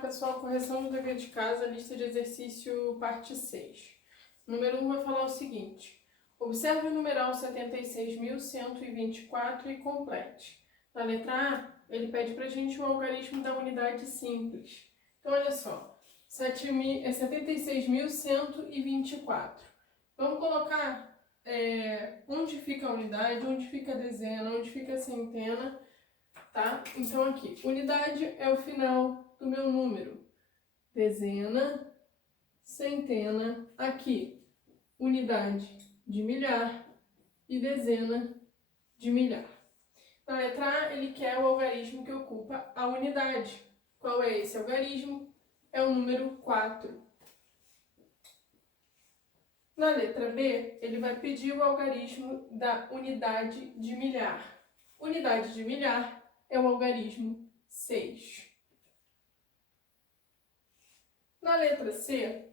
pessoal, correção do dever de casa, lista de exercício, parte 6. Número 1 vai falar o seguinte: observe o numeral 76.124 e complete. Na letra A, ele pede pra gente o algarismo da unidade simples. Então, olha só, 76.124. Vamos colocar onde fica a unidade, onde fica a dezena, onde fica a centena, tá? Então, aqui, unidade é o final do meu número. Dezena, centena, aqui, unidade de milhar e dezena de milhar. Na letra A, ele quer o algarismo que ocupa a unidade. Qual é esse algarismo? É o número 4. Na letra B, ele vai pedir o algarismo da unidade de milhar. Unidade de milhar é o algarismo 6. Na letra C,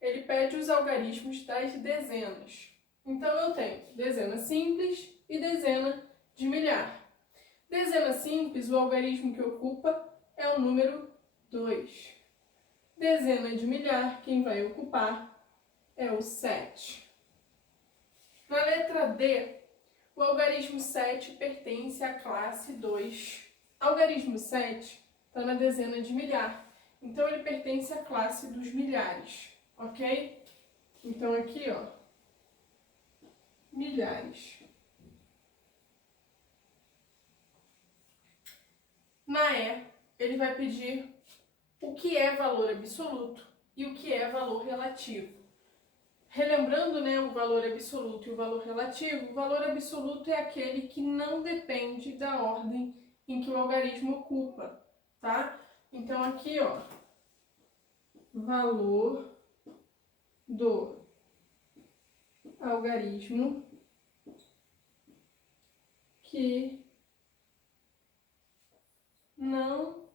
ele pede os algarismos das dezenas. Então, eu tenho dezena simples e dezena de milhar. Dezena simples, o algarismo que ocupa é o número 2. Dezena de milhar, quem vai ocupar é o 7. Na letra D, o algarismo 7 pertence à classe 2. Algarismo 7 está na dezena de milhar. Então, ele pertence à classe dos milhares, ok? Então, aqui, ó, milhares. Na E, ele vai pedir o que é valor absoluto e o que é valor relativo. Relembrando, né, o valor absoluto e o valor relativo, o valor absoluto é aquele que não depende da ordem em que o algarismo ocupa, tá? Então, aqui, ó, valor do algarismo que não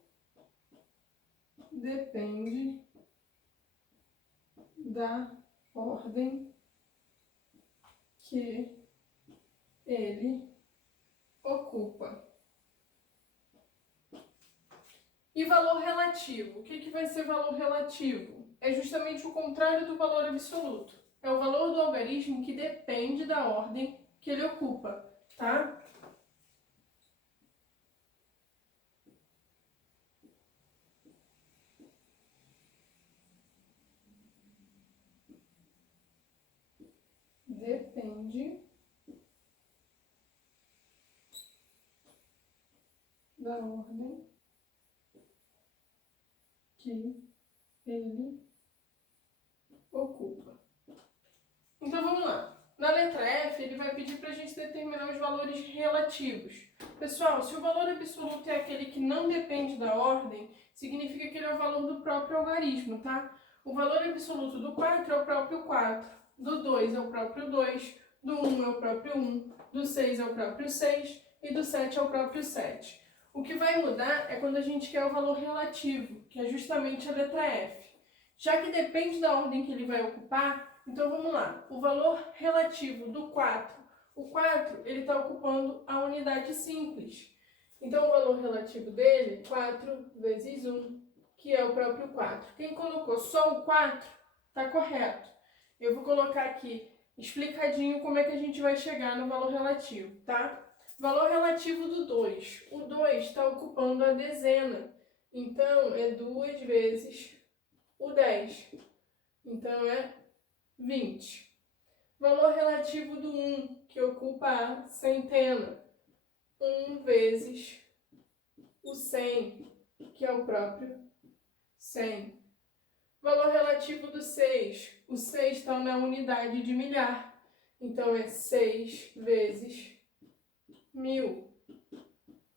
depende da ordem que ele ocupa. E valor relativo? O que vai ser valor relativo? É justamente o contrário do valor absoluto. É o valor do algarismo que depende da ordem que ele ocupa, tá? Depende da ordem que ele ocupa. Então, vamos lá. Na letra F, ele vai pedir para a gente determinar os valores relativos. Pessoal, se o valor absoluto é aquele que não depende da ordem, significa que ele é o valor do próprio algarismo, tá? O valor absoluto do 4 é o próprio 4, do 2 é o próprio 2, do 1 é o próprio 1, do 6 é o próprio 6 e do 7 é o próprio 7. O que vai mudar é quando a gente quer o valor relativo, que é justamente a letra F. Já que depende da ordem que ele vai ocupar, então vamos lá. O valor relativo do 4. O 4, ele está ocupando a unidade simples. Então o valor relativo dele, 4 vezes 1, que é o próprio 4. Quem colocou só o 4, está correto. Eu vou colocar aqui explicadinho como é que a gente vai chegar no valor relativo, tá? Valor relativo do 2. O 2 está ocupando a dezena. Então, é 2 vezes o 10. Então, é 20. Valor relativo do 1, que ocupa a centena. 1 vezes o 100, que é o próprio 100. Valor relativo do 6. O 6 está na unidade de milhar. Então, é 6 vezes 1000.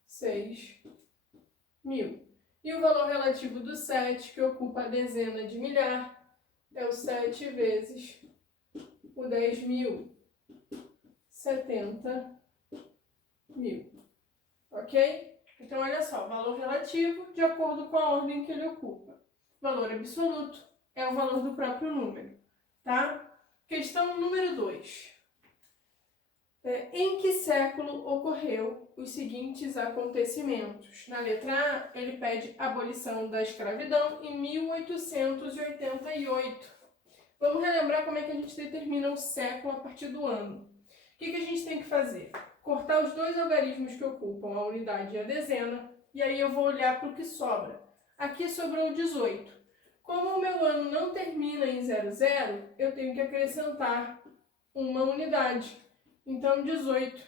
6.000. E o valor relativo do 7, que ocupa a dezena de milhar, é o 7 vezes o 10.000. 70.000. Ok? Então, olha só, valor relativo de acordo com a ordem que ele ocupa. Valor absoluto é o valor do próprio número, tá? Questão número 2. Em que século ocorreu os seguintes acontecimentos? Na letra A, ele pede a abolição da escravidão em 1888. Vamos relembrar como é que a gente determina o século a partir do ano. O que a gente tem que fazer? Cortar os dois algarismos que ocupam a unidade e a dezena, e aí eu vou olhar para o que sobra. Aqui sobrou 18. Como o meu ano não termina em 00, eu tenho que acrescentar uma unidade. Então, 18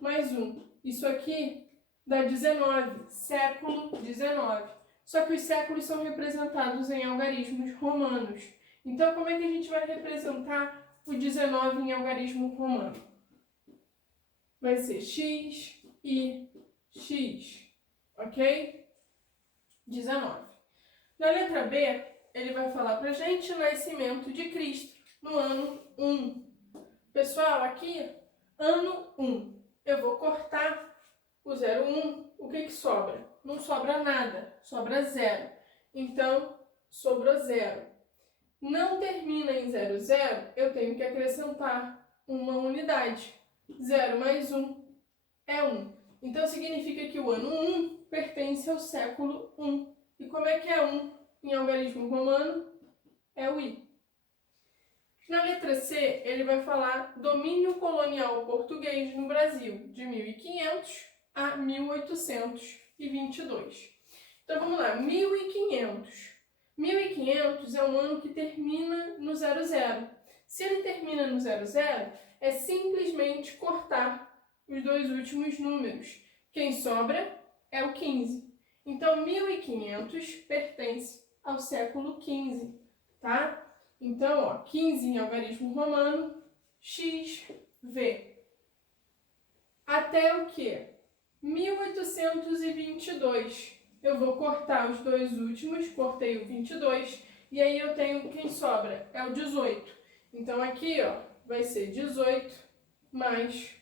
mais 1. Isso aqui dá 19, século 19. Só que os séculos são representados em algarismos romanos. Então, como é que a gente vai representar o 19 em algarismo romano? Vai ser x e x, ok? 19. Na letra B, ele vai falar pra gente o nascimento de Cristo no ano 1. Pessoal, aqui, ano 1. Eu vou cortar o 01. O que sobra? Não sobra nada, sobra 0. Então, sobrou 0. Não termina em 00, eu tenho que acrescentar uma unidade. 0 mais 1 é 1. Então, significa que o ano 1 pertence ao século 1. E como é que é 1 em algarismo romano? É o I. Na letra C, ele vai falar domínio colonial português no Brasil, de 1500 a 1822. Então, vamos lá, 1500. 1500 é um ano que termina no 00. Se ele termina no 00, é simplesmente cortar os dois últimos números. Quem sobra é o 15. Então, 1500 pertence ao século 15, tá? Então, ó, 15 em algarismo romano, XV. Até o quê? 1822. Eu vou cortar os dois últimos, cortei o 22, e aí eu tenho quem sobra, é o 18. Então, aqui, ó, vai ser 18 mais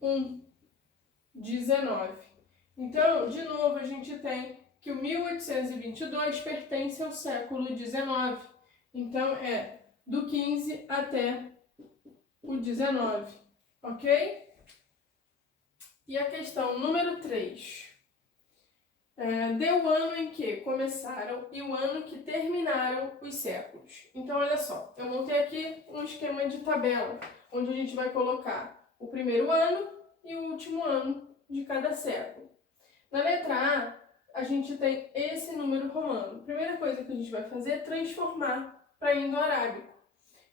1, 19. Então, de novo, a gente tem que o 1822 pertence ao século 19. Então, é do 15 até o 19, ok? E a questão número 3. Deu o ano em que começaram e o ano que terminaram os séculos. Então, olha só, eu montei aqui um esquema de tabela, onde a gente vai colocar o primeiro ano e o último ano de cada século. Na letra A, a gente tem esse número romano. A primeira coisa que a gente vai fazer é transformar para indo-arábico.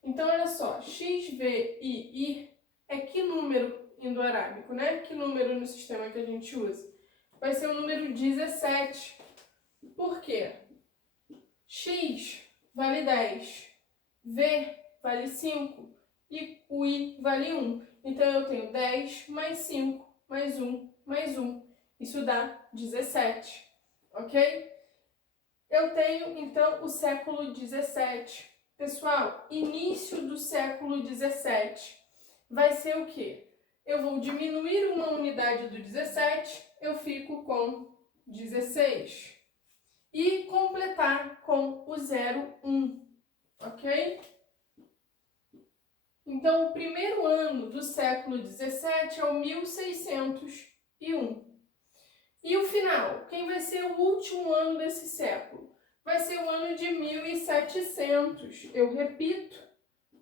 Então, olha só, X, V, I é que número indo-arábico, né? Que número no sistema que a gente usa? Vai ser o número 17. Por quê? X vale 10, V vale 5 e o I vale 1. Então, eu tenho 10 mais 5 mais 1 mais 1. Isso dá 17, ok? Eu tenho, então, o século 17. Pessoal, início do século 17 vai ser o quê? Eu vou diminuir uma unidade do 17, eu fico com 16. E completar com o 01, ok? Então, o primeiro ano do século 17 é o 1601. E o final? Quem vai ser o último ano desse século? Vai ser o ano de 1700. Eu repito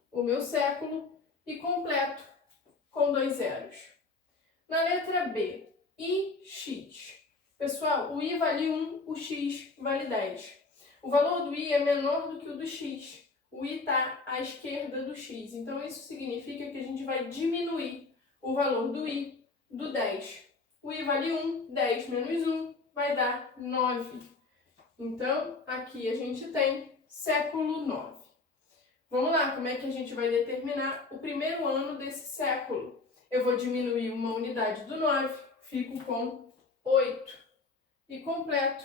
o meu século e completo com 2 zeros. Na letra B, I, X. Pessoal, o I vale 1, o X vale 10. O valor do I é menor do que o do X. O I está à esquerda do X. Então, isso significa que a gente vai diminuir o valor do I do 10. O I vale 1, 10 menos 1 vai dar 9. Então, aqui a gente tem século 9. Vamos lá, como é que a gente vai determinar o primeiro ano desse século? Eu vou diminuir uma unidade do 9, fico com 8. E completo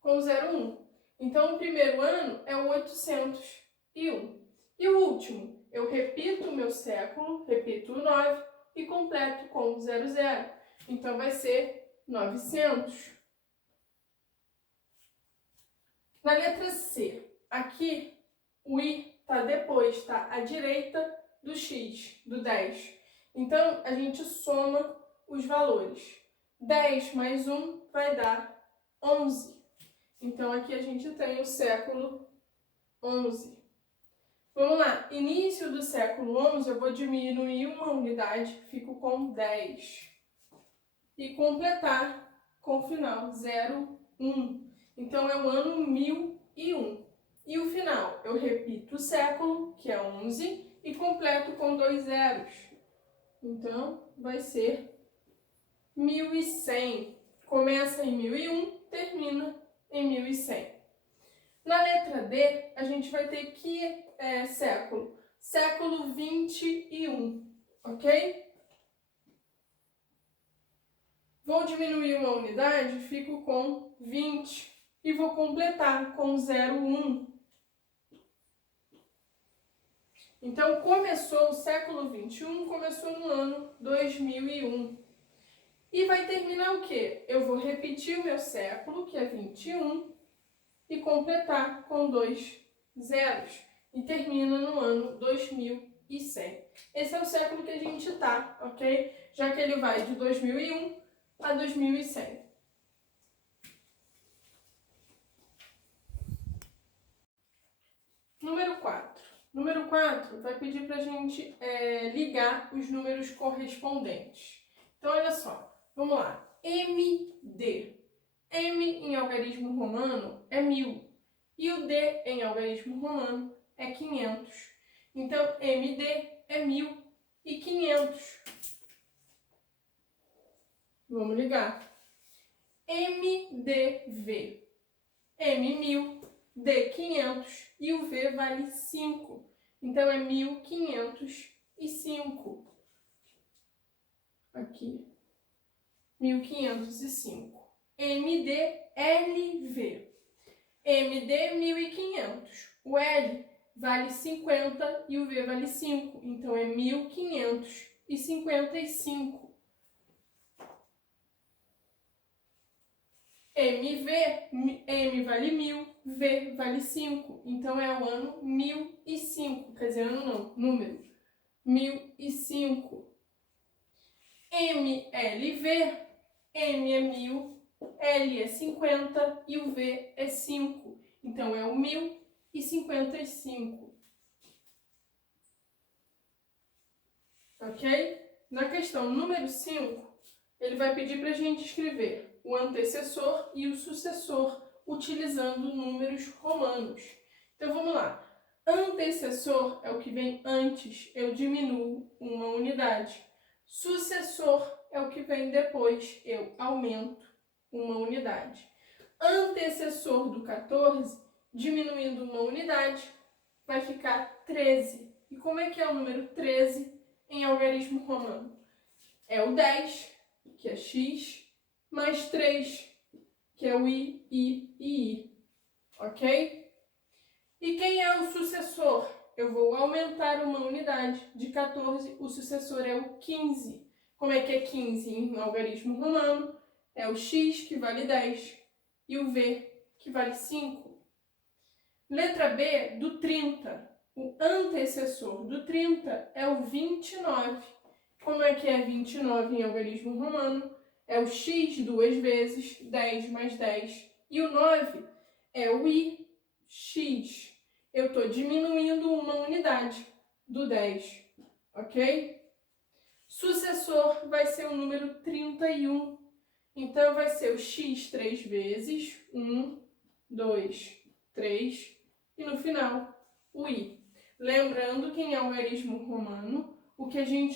com 01. Então, o primeiro ano é o 801. E o último, eu repito o meu século, repito o 9 e completo com 00. Então, vai ser 900. Na letra C, aqui o I está depois, está à direita do X, do 10. Então, a gente soma os valores. 10 mais 1 vai dar 11. Então, aqui a gente tem o século 11. Vamos lá, início do século 11, eu vou diminuir uma unidade, fico com 10. E completar com o final 01. Então, é o ano 1001. E o final, eu repito o século, que é 11, e completo com 2 zeros. Então, vai ser 1100. Começa em 1001, termina em 1100. Na letra D, a gente vai ter que século? Século 21, ok? Vou diminuir uma unidade, fico com 20 e vou completar com 01. Então, começou o século 21, começou no ano 2001. E vai terminar o quê? Eu vou repetir o meu século, que é 21, e completar com 2 zeros. E termina no ano 2100. Esse é o século que a gente está, ok? Já que ele vai de 2001 a 2100. Número 4. Número 4 vai pedir para a gente ligar os números correspondentes. Então, olha só. Vamos lá. MD. M em algarismo romano é 1000. E o D em algarismo romano é 500. Então, MD é 1500. Vamos ligar. MDV. M1000, D500 e o V vale 5. Então, é 1505. Aqui. 1505. MDLV. MD 1500. O L vale 50 e o V vale 5. Então, é 1555. MV, M vale 1000, V vale 5. Então, é o ano 1005. Quer dizer, ano não, número. 1005. MLV, M é 1000, L é 50 e o V é 5. Então, é o 1055. Ok? Na questão número 5, ele vai pedir para a gente escrever o antecessor e o sucessor utilizando números romanos. Então, vamos lá. Antecessor é o que vem antes, eu diminuo uma unidade. Sucessor é o que vem depois, eu aumento uma unidade. Antecessor do 14, diminuindo uma unidade, vai ficar 13. E como é que é o número 13 em algarismo romano? É o 10, que é x, mais 3, que é o i, i e i. Ok? E quem é o sucessor? Eu vou aumentar uma unidade. De 14, o sucessor é o 15. Como é que é 15 em algarismo romano? É o x, que vale 10, e o v, que vale 5. Letra B, do 30. O antecessor do 30 é o 29. Como é que é 29 em algarismo romano? É o x duas vezes, 10 mais 10. E o 9 é o ix. Eu estou diminuindo uma unidade do 10, ok? Sucessor vai ser o número 31. Então, vai ser o x 3 vezes, 1, 2, 3, e no final, o i. Lembrando que em algarismo romano,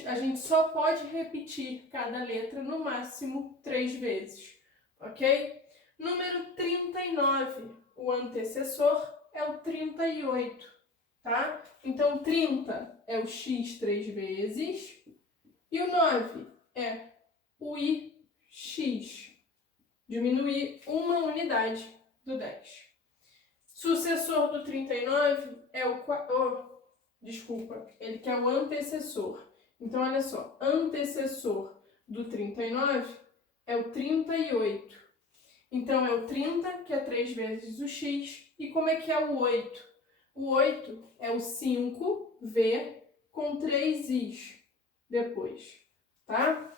a gente só pode repetir cada letra no máximo 3 vezes, ok? Número 39, o antecessor é o 38, tá? Então, 30 é o x 3 vezes e o 9 é o ix. Diminuir uma unidade do 10. Sucessor do 39 é ele que é o antecessor. Então, olha só, antecessor do 39 é o 38. Então, é o 30, que é 3 vezes o x. E como é que é o 8? O 8 é o 5v com 3 is. depois, tá?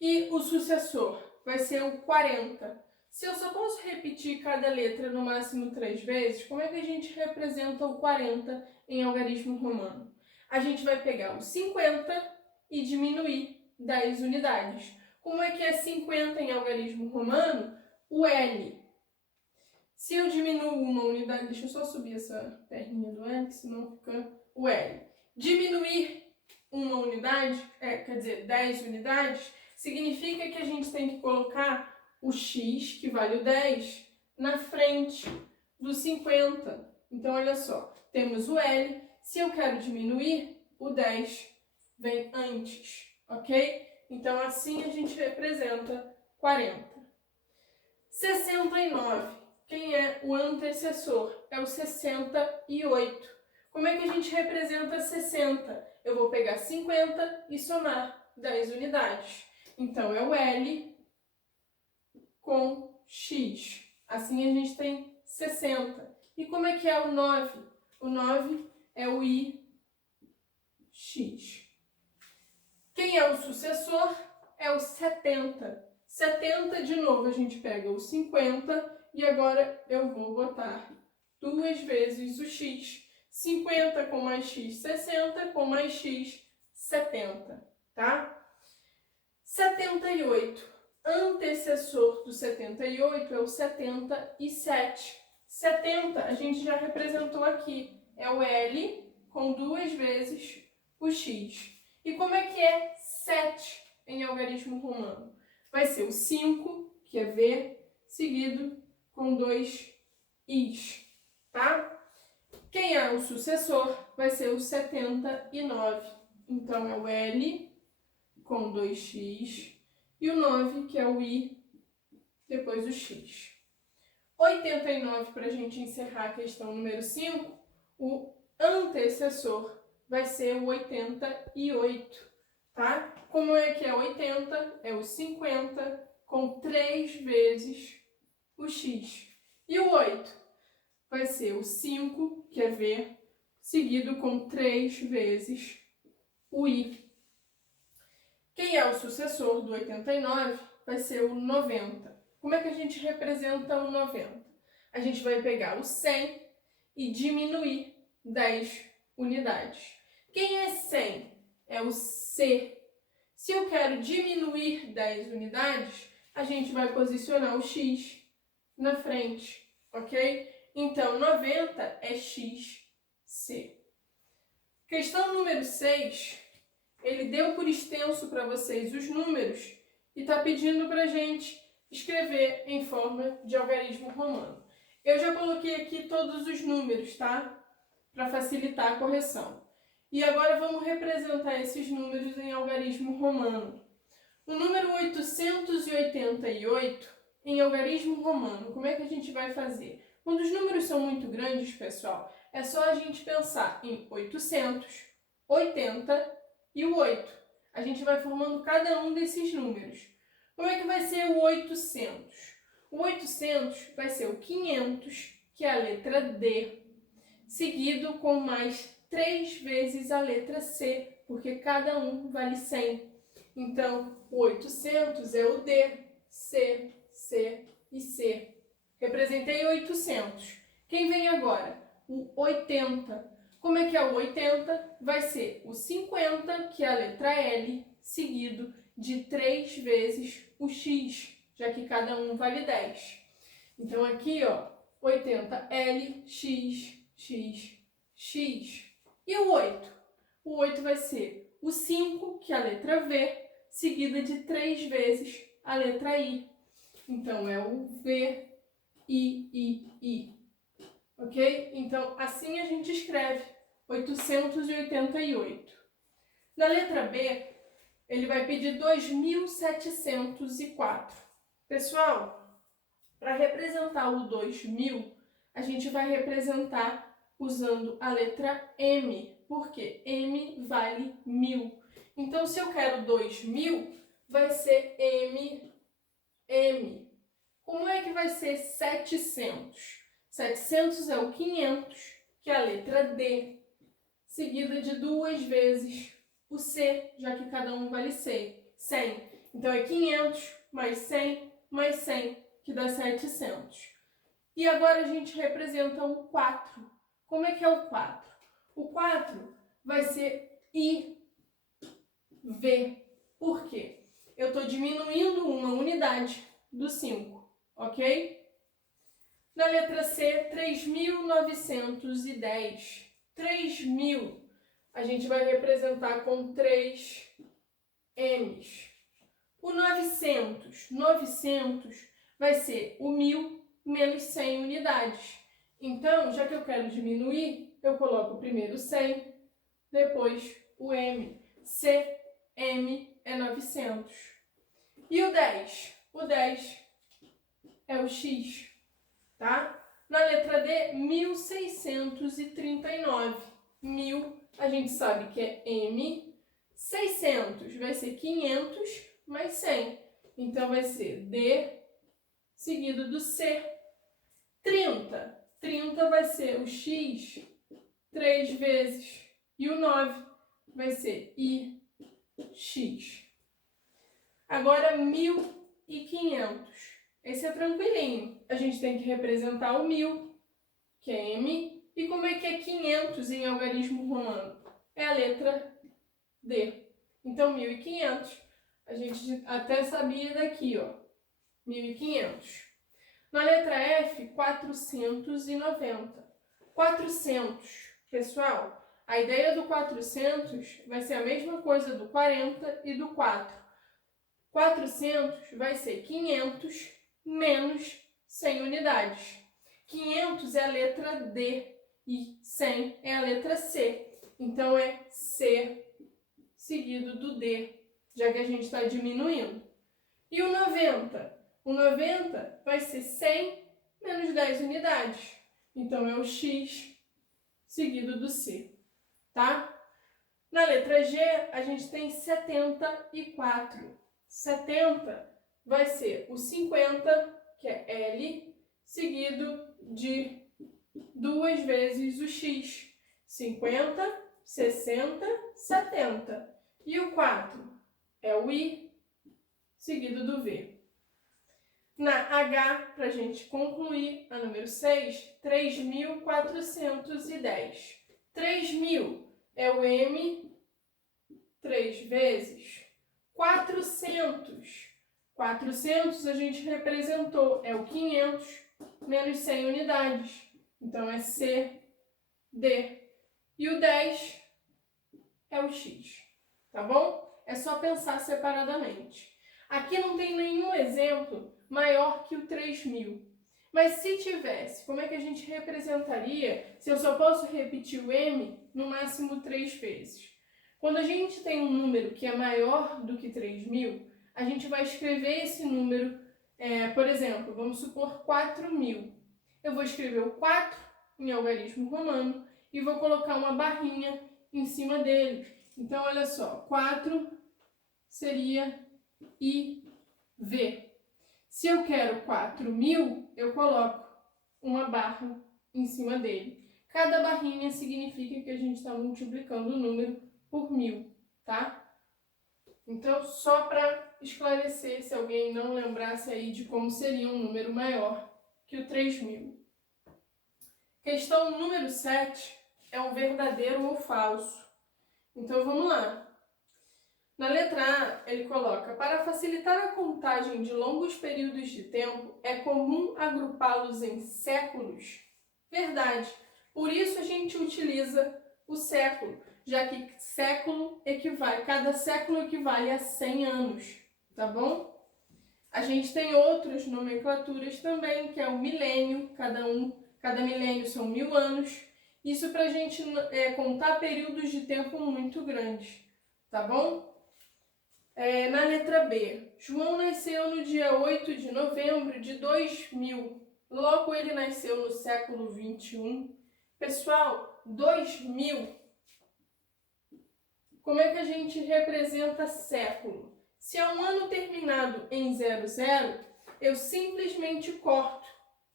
E o sucessor vai ser o 40. Se eu só posso repetir cada letra no máximo 3 vezes, como é que a gente representa o 40 em algarismo romano? A gente vai pegar o 50 e diminuir 10 unidades. Como é que é 50 em algarismo romano? O L. Se eu diminuo uma unidade, deixa eu só subir essa perninha do L, senão fica o L. Diminuir uma unidade, quer dizer, 10 unidades, significa que a gente tem que colocar o x, que vale o 10, na frente do 50. Então, olha só, temos o L. Se eu quero diminuir, o 10 vem antes, ok? Então, assim a gente representa 40. 69. Quem é o antecessor? É o 68. Como é que a gente representa 60? Eu vou pegar 50 e somar 10 unidades. Então, é o L com X. Assim, a gente tem 60. E como é que é o 9? O 9 é o IX. Quem é o sucessor? É o 70. 70, de novo, a gente pega o 50 e agora eu vou botar 2 vezes o X. 50 com mais X, 60, com mais X, 70, tá? 78. Antecessor do 78 é o 77. 70 a gente já representou aqui. É o L com 2 vezes o X. E como é que é 7 em algarismo romano? Vai ser o 5, que é V, seguido com 2 Is, tá? Quem é o sucessor? Vai ser o 79. Então, é o L com 2x e o 9, que é o I, depois o x. 89, para a gente encerrar a questão número 5, o antecessor vai ser o 88, tá? Como é que é 80? É o 50 com 3 vezes o x. E o 8? Vai ser o 5, que é V, seguido com 3 vezes o I. Quem é o sucessor do 89 vai ser o 90. Como é que a gente representa o 90? A gente vai pegar o 100 e diminuir 10 unidades. Quem é 100? É o C. Se eu quero diminuir 10 unidades, a gente vai posicionar o X na frente, ok? Então, 90 é XC. Questão número 6, ele deu por extenso para vocês os números e está pedindo para a gente escrever em forma de algarismo romano. Eu já coloquei aqui todos os números, tá? Para facilitar a correção. E agora vamos representar esses números em algarismo romano. O número 888 em algarismo romano, como é que a gente vai fazer? Quando os números são muito grandes, pessoal, é só a gente pensar em 800, 80 e o 8. A gente vai formando cada um desses números. Como é que vai ser o 800? O 800 vai ser o 500, que é a letra D, seguido com mais 3 vezes a letra C, porque cada um vale 100. Então, o 800 é o D, C, C e C. Representei 800. Quem vem agora? O 80. Como é que é o 80? Vai ser o 50, que é a letra L, seguido de 3 vezes o X, já que cada um vale 10. Então, aqui, ó, 80, L, X, X, X. E o 8? O 8 vai ser o 5, que é a letra V, seguida de 3 vezes a letra I. Então, é o V, I. Ok? Então, assim a gente escreve 888. Na letra B, ele vai pedir 2704. Pessoal, para representar o 2000, a gente vai representar usando a letra M, porque M vale 1000. Então, se eu quero 2000, vai ser M. Como é que vai ser 700? 700 é o 500, que é a letra D, seguida de 2 vezes o C, já que cada um vale 100. Então, é 500 mais 100, que dá 700. E agora a gente representa o 4. Como é que é o 4? O 4 vai ser IV. Por quê? Eu estou diminuindo uma unidade do 5, ok? Na letra C, 3.910. 3.000 a gente vai representar com 3 M's. O 900 vai ser o 1.000 menos 100 unidades. Então, já que eu quero diminuir, eu coloco primeiro o 100, depois o M. CM é 900. E o 10? O 10 é o X, tá? Na letra D, 1.639. 1.000, a gente sabe que é M. 600 vai ser 500 mais 100. Então, vai ser D seguido do C. 30 vai ser o X 3 vezes. E o 9 vai ser IX. Agora, 1.500. Esse é tranquilinho. A gente tem que representar o 1.000, que é M. E como é que é 500 em algarismo romano? É a letra D. Então, 1.500. A gente até sabia daqui, ó. 1.500. Na letra F, 490. 400. Pessoal, a ideia do 400 vai ser a mesma coisa do 40 e do 4. 400 vai ser 500 menos 100 unidades. 500 é a letra D e 100 é a letra C. Então, é C seguido do D, já que a gente está diminuindo. E o 90? O 90 vai ser 100 menos 10 unidades. Então, é o X seguido do C, tá? Na letra G, a gente tem 74. 70 vai ser o 50, que é L, seguido de 2 vezes o X. 50, 60, 70. E o 4 é o I, seguido do V. Na H, para a gente concluir, a número 6, 3.410. 3.000 é o M, 3 vezes. 400. 400 a gente representou, é o 500 menos 100 unidades. Então, é C, D. E o 10 é o X, tá bom? É só pensar separadamente. Aqui não tem nenhum exemplo maior que o 3.000. Mas se tivesse, como é que a gente representaria se eu só posso repetir o M no máximo 3 vezes? Quando a gente tem um número que é maior do que 3.000, a gente vai escrever esse número, por exemplo, vamos supor 4.000. Eu vou escrever o 4 em algarismo romano e vou colocar uma barrinha em cima dele. Então, olha só, 4 seria IV. Se eu quero 4.000, eu coloco uma barra em cima dele. Cada barrinha significa que a gente está multiplicando o número por 1.000, tá? Então, só para esclarecer, se alguém não lembrasse aí de como seria um número maior que o 3.000. Questão número 7 é um verdadeiro ou falso. Então, vamos lá. Na letra A, ele coloca: para facilitar a contagem de longos períodos de tempo, é comum agrupá-los em séculos. Verdade. Por isso a gente utiliza o século, já que cada século equivale a 100 anos, tá bom? A gente tem outras nomenclaturas também, que é o milênio, cada milênio são 1.000 anos. Isso para a gente contar períodos de tempo muito grandes, tá bom? Na letra B, João nasceu no dia 8 de novembro de 2000. Logo, ele nasceu no século 21. Pessoal, 2000. Como é que a gente representa século? Se é um ano terminado em 00, eu simplesmente corto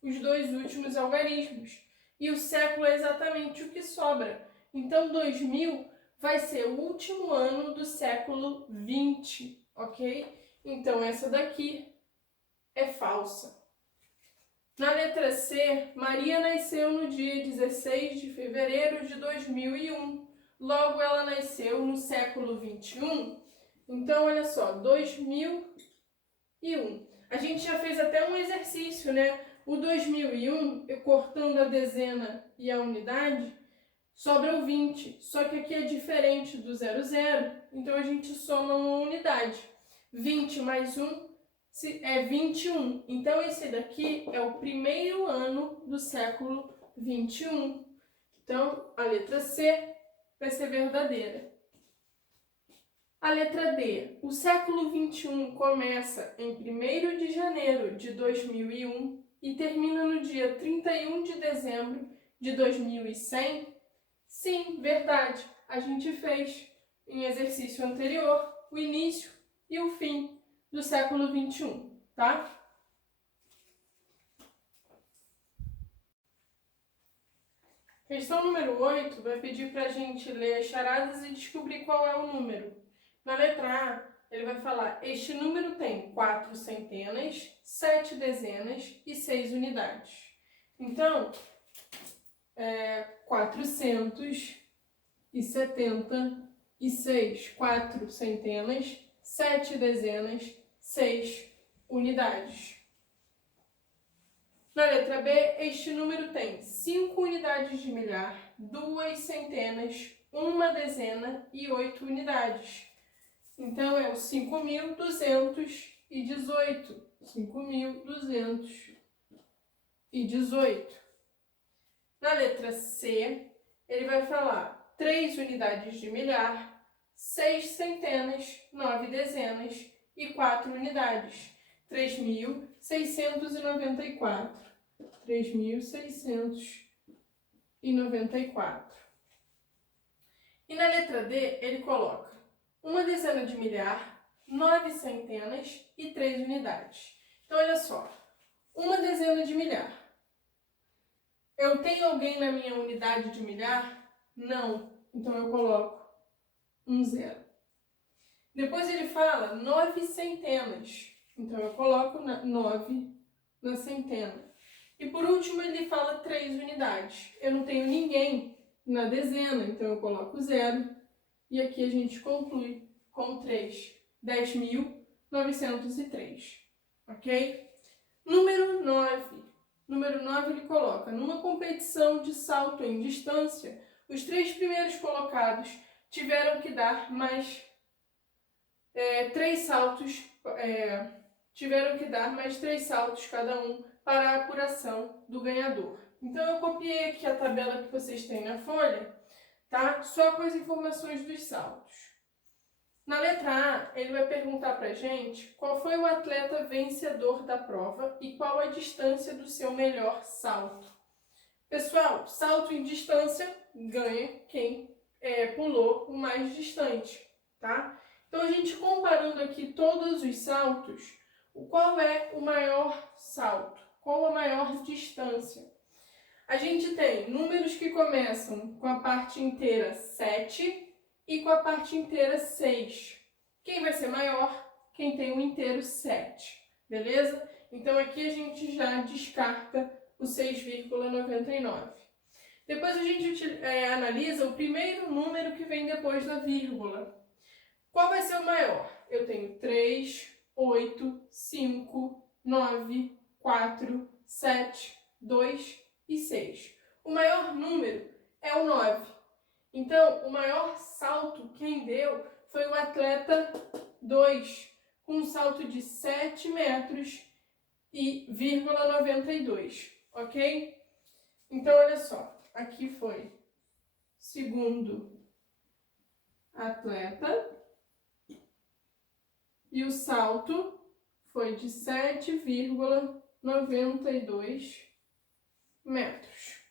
os 2 últimos algarismos. E o século é exatamente o que sobra. Então, 2000 vai ser o último ano do século XX, ok? Então, essa daqui é falsa. Na letra C, Maria nasceu no dia 16 de fevereiro de 2001. Logo, ela nasceu no século XXI. Então, olha só, 2001. A gente já fez até um exercício, né? O 2001, eu cortando a dezena e a unidade, sobra o 20. Só que aqui é diferente do 00, então a gente soma uma unidade. 20 mais 1 é 21. Então, esse daqui é o primeiro ano do século XXI. Então, a letra C vai ser verdadeira. A letra D. O século XXI começa em 1º de janeiro de 2001 e termina no dia 31 de dezembro de 2100? Sim, verdade. A gente fez em exercício anterior o início e o fim do século XXI, tá? Questão número 8 vai pedir para a gente ler as charadas e descobrir qual é o número. Na letra A, ele vai falar: este número tem 4 centenas, 7 dezenas e 6 unidades. Então, 476, 4 centenas, 7 dezenas, 6 unidades. Na letra B, este número tem 5 unidades de milhar, 2 centenas, 1 dezena e 8 unidades. Então, é o 5.218. 5.218. Na letra C, ele vai falar 3 unidades de milhar, 6 centenas, 9 dezenas e 4 unidades. 3.694. 3.694. E na letra D, ele coloca 1 dezena de milhar, 9 centenas e 3 unidades. Então, olha só, 1 dezena de milhar. Eu tenho alguém na minha unidade de milhar? Não. Então, eu coloco 0. Depois ele fala 9 centenas. Então, eu coloco 9 na centena. E por último, ele fala 3 unidades. Eu não tenho ninguém na dezena, então eu coloco 0. E aqui a gente conclui com 3. 10.903. Ok? Número 9. Número 9 ele coloca: numa competição de salto em distância, os 3 primeiros colocados tiveram que dar mais 3 saltos, cada um para a apuração do ganhador. Então, eu copiei aqui a tabela que vocês têm na folha, tá? Só com as informações dos saltos. Na letra A, ele vai perguntar para a gente qual foi o atleta vencedor da prova e qual a distância do seu melhor salto. Pessoal, salto em distância ganha quem pulou o mais distante, tá? Então, a gente comparando aqui todos os saltos, qual é o maior salto? Qual a maior distância? A gente tem números que começam com a parte inteira 7 e com a parte inteira 6. Quem vai ser maior? Quem tem o inteiro 7, beleza? Então, aqui a gente já descarta o 6,99. Depois a gente analisa o primeiro número que vem depois da vírgula. Qual vai ser o maior? Eu tenho 3, 8, 5, 9, 4, 7, 2 e 6. O maior número é o 9. Então, o maior salto quem deu foi o atleta 2, com um salto de 7 metros e 92, ok? Então, olha só, aqui foi segundo atleta e o salto foi de 7,92 metros,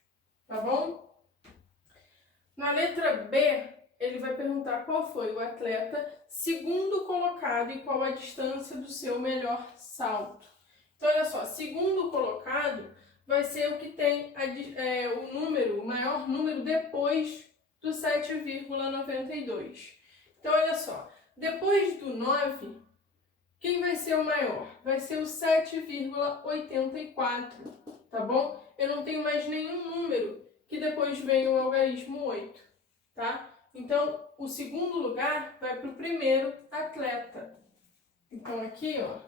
tá bom? Na letra B, ele vai perguntar qual foi o atleta segundo colocado e qual a distância do seu melhor salto. Então, olha só, segundo colocado vai ser o que tem o maior número depois do 7,92. Então, olha só, depois do 9, quem vai ser o maior? Vai ser o 7,84, tá bom? Eu não tenho mais nenhum número que depois venha o algarismo 8, tá? Então, o segundo lugar vai para o primeiro atleta. Então, aqui, ó,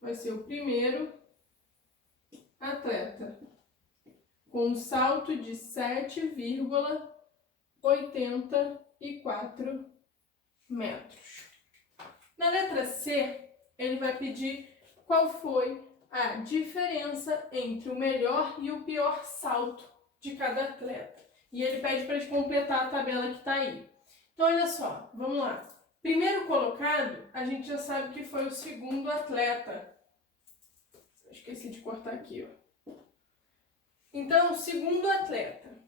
vai ser o primeiro atleta, com um salto de 7,84 metros. Na letra C, ele vai pedir qual foi a diferença entre o melhor e o pior salto de cada atleta. E ele pede para a gente completar a tabela que está aí. Então, olha só, vamos lá. Primeiro colocado, a gente já sabe que foi o segundo atleta. Esqueci de cortar aqui, ó. Então, o segundo atleta.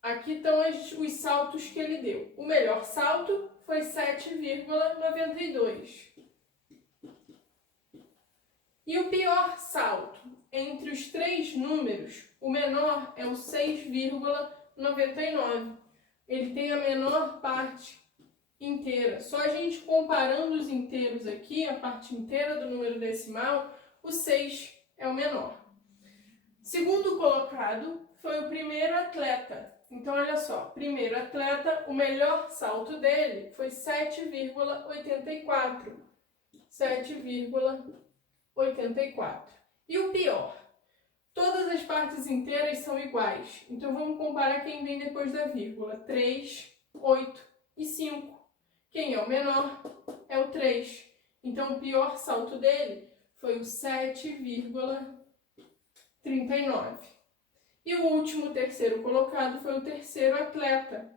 Aqui estão os saltos que ele deu. O melhor salto foi 7,92. E o pior salto, entre os três números, o menor é o 6,99. Ele tem a menor parte inteira. Só a gente comparando os inteiros aqui, a parte inteira do número decimal, o 6 é o menor. Segundo colocado foi o primeiro atleta. Então, olha só, primeiro atleta, o melhor salto dele foi 7,84. 7,84. E o pior? Todas as partes inteiras são iguais. Então, vamos comparar quem vem depois da vírgula. 3, 8 e 5. Quem é o menor? É o 3. Então, o pior salto dele foi o 7,39. E o último, terceiro colocado, foi o terceiro atleta.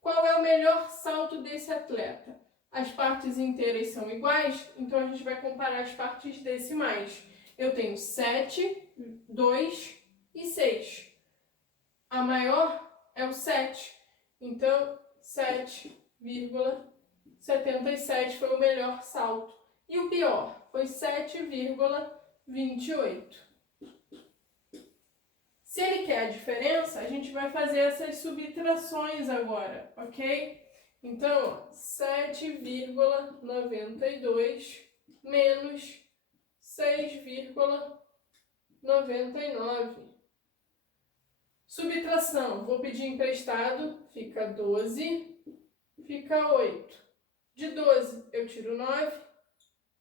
Qual é o melhor salto desse atleta? As partes inteiras são iguais, então a gente vai comparar as partes decimais. Eu tenho 7, 2 e 6. A maior é o 7. Então, 7,77 foi o melhor salto. E o pior foi 7,28. Se ele quer a diferença, a gente vai fazer essas subtrações agora, ok? Então, 7,92 menos 6,99. Subtração, vou pedir emprestado, fica 12, fica 8. De 12 eu tiro 9,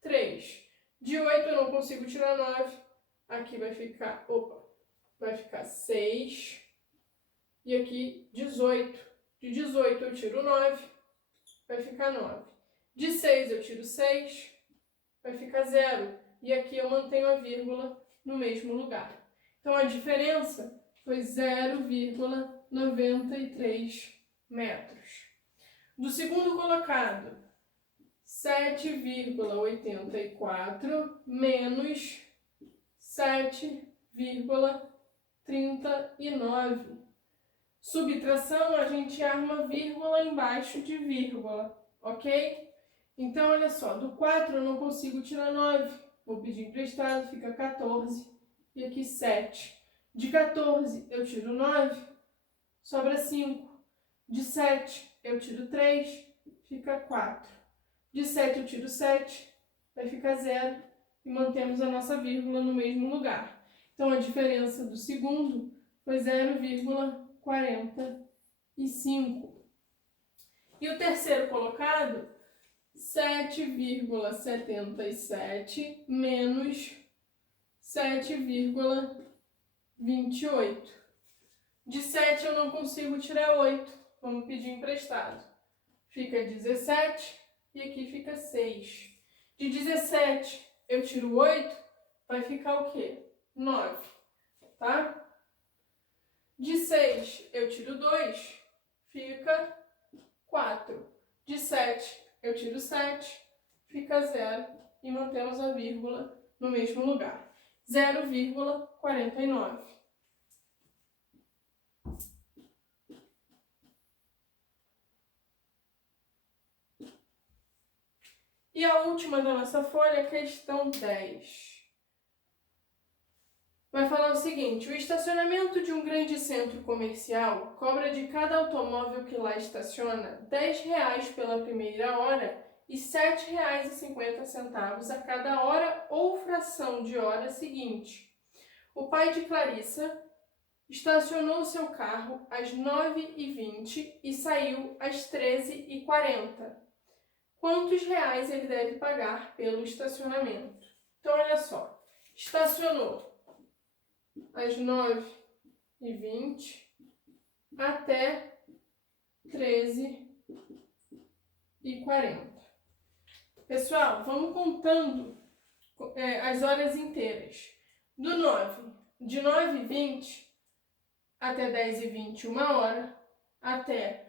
3. De 8 eu não consigo tirar 9, aqui vai ficar, vai ficar 6. E aqui 18. De 18 eu tiro 9, vai ficar 9. De 6 eu tiro 6, vai ficar 0. E aqui eu mantenho a vírgula no mesmo lugar. Então a diferença foi 0,93 metros. Do segundo colocado, 7,84 menos 7,39. Subtração, a gente arma vírgula embaixo de vírgula, ok? Então, olha só, do 4 eu não consigo tirar 9. Vou pedir emprestado, fica 14. E aqui 7. De 14 eu tiro 9, sobra 5. De 7 eu tiro 3, fica 4. De 7 eu tiro 7, vai ficar 0. E mantemos a nossa vírgula no mesmo lugar. Então, a diferença do segundo foi 0,45. E o terceiro colocado, 7,77 menos 7,28. De 7 eu não consigo tirar 8, vamos pedir emprestado. Fica 17 e aqui fica 6. De 17 eu tiro 8, vai ficar o quê? 9, tá? De 6 eu tiro 2, fica 4. De 7 eu tiro 7, fica 0 e mantemos a vírgula no mesmo lugar. 0,49. E a última da nossa folha é a questão 10. vai falar o seguinte: o estacionamento de um grande centro comercial cobra de cada automóvel que lá estaciona R$ 10 pela primeira hora e R$ 7,50 a cada hora ou fração de hora seguinte. O pai de Clarissa estacionou seu carro às 9h20 e saiu às 13h40. Quantos reais ele deve pagar pelo estacionamento? Então, olha só. Estacionou às 9h20 até 13h40. Pessoal, vamos contando as horas inteiras. De 9h20 até 10h20, 1 hora, até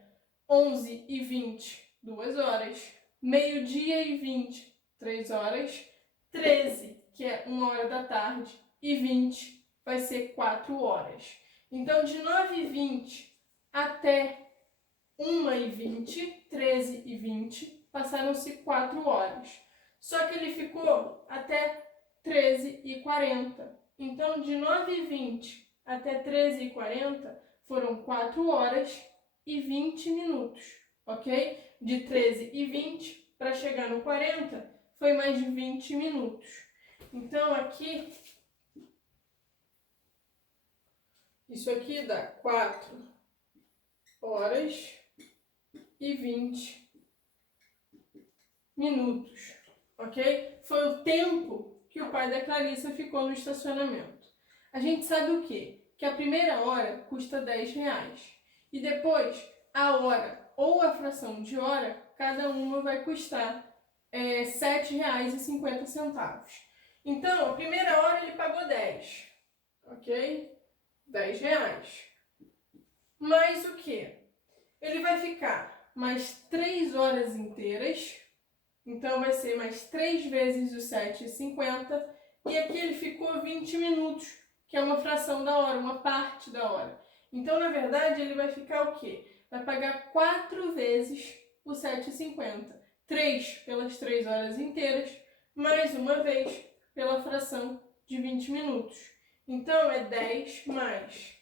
11h20, 2 horas, meio-dia e 20, 3 horas, 13, que é 1 hora da tarde, e 20 vai ser 4 horas. Então, de 9h20 até 1h20, 13h20, passaram-se 4 horas. Só que ele ficou até 13h40. Então, de 9h20 até 13h40 foram 4 horas e 20 minutos, ok? De 13h20 para chegar no 40 foi mais de 20 minutos. Então, aqui, isso aqui dá 4 horas e 20 minutos, ok? Foi o tempo que o pai da Clarissa ficou no estacionamento. A gente sabe o quê? Que a primeira hora custa R$ 10 e depois a hora ou a fração de hora, cada uma vai custar R$ 7,50. Então, a primeira hora ele pagou 10, ok? R$ 10. Mais o quê? Ele vai ficar mais 3 horas inteiras, então vai ser mais 3 vezes os 7,50, e aqui ele ficou 20 minutos, que é uma fração da hora, uma parte da hora. Então, na verdade, ele vai ficar o quê? Vai pagar 4 vezes o 7,50. 3 pelas 3 horas inteiras, mais uma vez pela fração de 20 minutos. Então, é 10 mais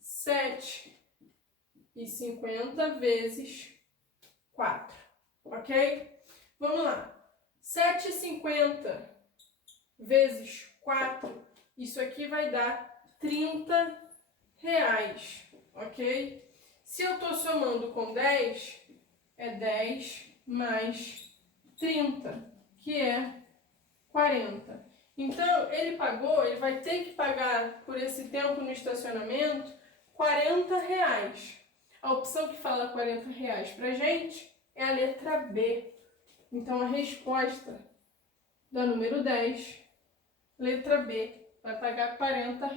7,50 vezes 4, ok? Vamos lá. 7,50 vezes 4, isso aqui vai dar R$ 30, ok? Se eu estou somando com 10, é 10 mais 30, que é 40. Então, ele vai ter que pagar por esse tempo no estacionamento R$ 40. A opção que fala R$ 40 pra gente é a letra B. Então, a resposta da número 10, letra B, vai pagar R$ 40.